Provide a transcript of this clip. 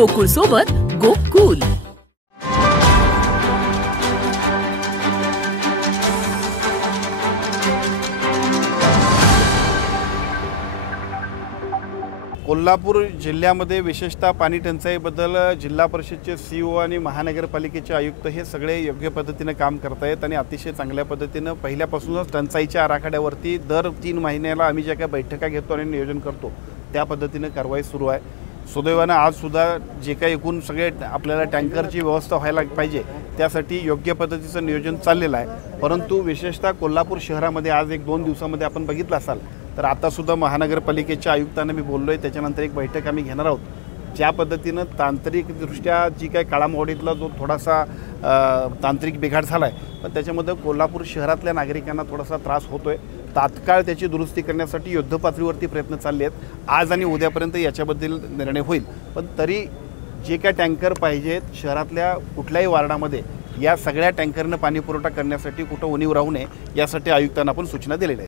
गोकुळ सोबत गोकुल. कोल्हापूर जिल्ह्यामध्ये विशेषतः पाणी टंचाईबद्दल जिल्हा परिषदचे सीईओ आणि महानगरपालिकेचे आयुक्त हे सगळे योग्य पद्धतीने काम करत आहेत आणि अतिशय चांगल्या पद्धतीने पहिल्यापासूनच टंचाईच्या आराखड्यावरती दर 3 महिन्याला आम्ही ज्या काही बैठका घेतो आणि नियोजन करतो त्या पद्धतीने कारवाई सुरू आहे. सुदैवानं आजसुद्धा जे काही एकूण सगळे आपल्याला टँकरची व्यवस्था व्हायला पाहिजे त्यासाठी योग्य पद्धतीचं नियोजन चाललेलं आहे. परंतु विशेषतः कोल्हापूर शहरामध्ये आज 1-2 दिवसामध्ये आपण बघितलं असाल तर आतासुद्धा महानगरपालिकेच्या आयुक्तांना मी बोललो आहे, त्याच्यानंतर एक बैठक आम्ही घेणार आहोत. ज्या पद्धतीनं तांत्रिकदृष्ट्या जी काही काळामोडीतला जो थोडासा तांत्रिक बिघाड झाला आहे पण त्याच्यामध्ये कोल्हापूर शहरातल्या नागरिकांना थोडासा त्रास होतो आहे. तात्काळ त्याची दुरुस्ती करण्यासाठी युद्धपातळीवरती प्रयत्न चालले आहेत. आज आणि उद्यापर्यंत याच्याबद्दल निर्णय होईल. पण तरी जे काय टँकर पाहिजेत शहरातल्या कुठल्याही वार्डामध्ये या सगळ्या टँकरनं पाणी पुरवठा करण्यासाठी कुठं उणीव राहू नये यासाठी आयुक्तांना आपण सूचना दिलेल्या आहेत.